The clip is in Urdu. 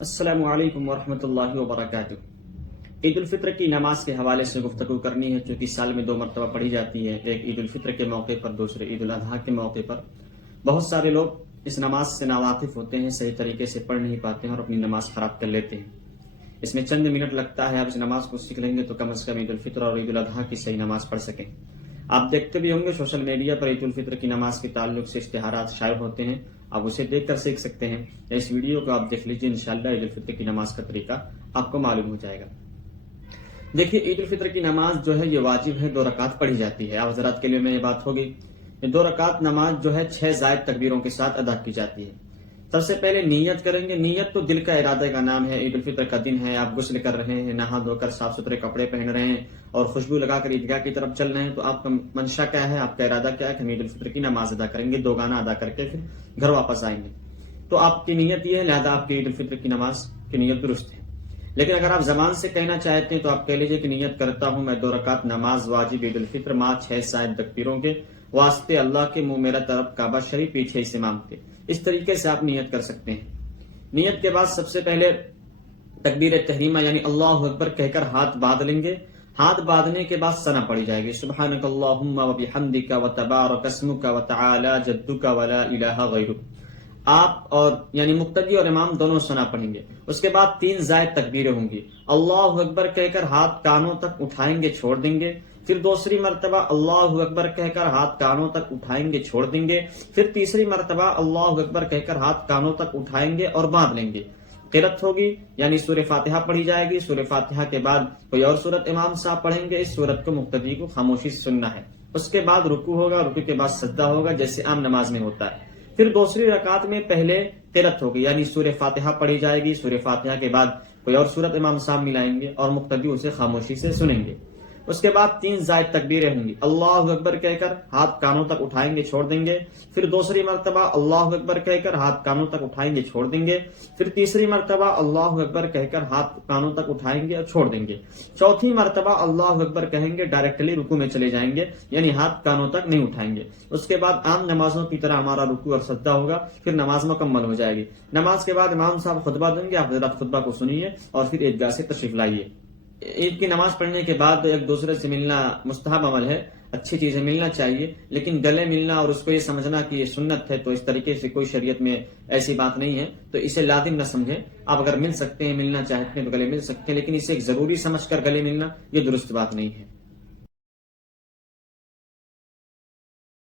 السلام علیکم ورحمۃ اللہ وبرکاتہ۔ عید الفطر کی نماز کے حوالے سے گفتگو کرنی ہے، چونکہ سال میں 2 مرتبہ پڑھی جاتی ہے، ایک عید الفطر کے موقع پر، دوسرے عید الاضحیٰ کے موقع پر۔ بہت سارے لوگ اس نماز سے ناواقف ہوتے ہیں، صحیح طریقے سے پڑھ نہیں پاتے ہیں اور اپنی نماز خراب کر لیتے ہیں۔ اس میں چند منٹ لگتا ہے، آپ اس نماز کو سیکھ لیں گے تو کم از کم عید الفطر اور عید الاضحیٰ کی صحیح نماز پڑھ سکیں۔ آپ دیکھتے بھی ہوں گے سوشل میڈیا پر عید الفطر کی نماز کے تعلق سے اشتہارات شائع ہوتے ہیں، آپ اسے دیکھ کر سیکھ سکتے ہیں۔ اس ویڈیو کو آپ دیکھ لیجیے، انشاءاللہ عید الفطر کی نماز کا طریقہ آپ کو معلوم ہو جائے گا۔ دیکھیے، عید الفطر کی نماز جو ہے یہ واجب ہے، 2 رکعت پڑھی جاتی ہے۔ آپ حضرات کے لیے میں یہ بات ہوگی، یہ 2 رکعت نماز جو ہے 6 زائد تکبیروں کے ساتھ ادا کی جاتی ہے۔ سب سے پہلے نیت کریں گے۔ نیت تو دل کا ارادہ کا نام ہے۔ عید الفطر کا دن ہے، آپ غسل کر رہے ہیں، نہا دھو کر صاف ستھرے کپڑے پہن رہے ہیں اور خوشبو لگا کر عیدگاہ کی طرف چل رہے ہیں، تو آپ کا منشا کیا ہے، آپ کا ارادہ کیا ہے کہ ہم عید الفطر کی نماز ادا کریں گے، 2 گانا ادا کر کے پھر گھر واپس آئیں گے۔ تو آپ کی نیت یہ ہے، لہذا آپ کی عید الفطر کی نماز کی نیت درست ہے۔ لیکن اگر آپ زبان سے کہنا چاہتے ہیں تو آپ کہہ لیجئے کہ نیت کرتا ہوں میں 2 رکعت نماز واجب عید الفطر مع 6 زائد تکبیروں کے واسطے اللہ کے منہ میرا طرف کعبہ شریف پیچھے سے مانگتے۔ اس طریقے سے آپ نیت کر سکتے ہیں۔ نیت کے بعد سب سے پہلے تکبیر تحریمہ یعنی اللہ اکبر کہہ کر ہاتھ باندھ لیں گے۔ ہاتھ باندھنے کے بعد ثنا پڑھی جائے گی، سبحانک اللہم وبحمدک وتبارک اسمک وتعالی جدک ولا الہ غیرک۔ آپ اور یعنی مقتدی اور امام دونوں ثنا پڑھیں گے۔ اس کے بعد 3 زائد تکبیریں ہوں گی۔ اللہ اکبر کہہ کر ہاتھ کانوں تک اٹھائیں گے، چھوڑ دیں گے۔ پھر دوسری مرتبہ اللہ اکبر کہہ کر ہاتھ کانوں تک اٹھائیں گے، چھوڑ دیں گے۔ پھر تیسری مرتبہ اللہ اکبر کہہ کر ہاتھ کانوں تک اٹھائیں گے اور باندھ لیں گے۔ قرأت ہوگی یعنی سورہ فاتحہ پڑھی جائے گی۔ سورہ فاتحہ کے بعد کوئی اور سورت امام صاحب پڑھیں گے۔ اس سورت کو مقتدی کو خاموشی سے سننا ہے۔ اس کے بعد رکوع ہوگا، رکوع کے بعد سجدہ ہوگا، جیسے عام نماز میں ہوتا ہے۔ پھر دوسری رکعت میں پہلے قرأت ہوگی یعنی سورہ فاتحہ پڑھی جائے گی۔ سورہ فاتحہ کے بعد کوئی اور سورت امام صاحب ملائیں گے اور مقتدی اسے خاموشی سے سنیں گے۔ اس کے بعد 3 زائد تکبیریں ہوں گی۔ اللہ اکبر کہہ کر ہاتھ کانوں تک اٹھائیں گے، چھوڑ دیں گے۔ پھر دوسری مرتبہ اللہ اکبر کہہ کر ہاتھ کانوں تک اٹھائیں گے، چھوڑ دیں گے۔ پھر تیسری مرتبہ اللہ اکبر کہہ کر ہاتھ کانوں تک اٹھائیں گے اور چھوڑ دیں گے۔ چوتھی مرتبہ اللہ اکبر کہیں گے، ڈائریکٹلی رکوع میں چلے جائیں گے، یعنی ہاتھ کانوں تک نہیں اٹھائیں گے۔ اس کے بعد عام نمازوں کی طرح ہمارا رکوع اور سجدہ ہوگا، پھر نماز مکمل ہو جائے گی۔ نماز کے بعد امام صاحب خطبہ دیں گے، آپ حضرات خطبہ کو سنیے اور پھر عیدگاہ سے تشریف لائیے۔ عید کی نماز پڑھنے کے بعد ایک دوسرے سے ملنا مستحب عمل ہے، اچھی چیزیں ملنا چاہیے، لیکن گلے ملنا اور اس کو یہ سمجھنا کہ یہ سنت ہے تو اس طریقے سے کوئی شریعت میں ایسی بات نہیں ہے، تو اسے لازم نہ سمجھیں۔ آپ اگر مل سکتے ہیں، ملنا چاہتے ہیں تو گلے مل سکتے ہیں، لیکن اسے ایک ضروری سمجھ کر گلے ملنا یہ درست بات نہیں ہے۔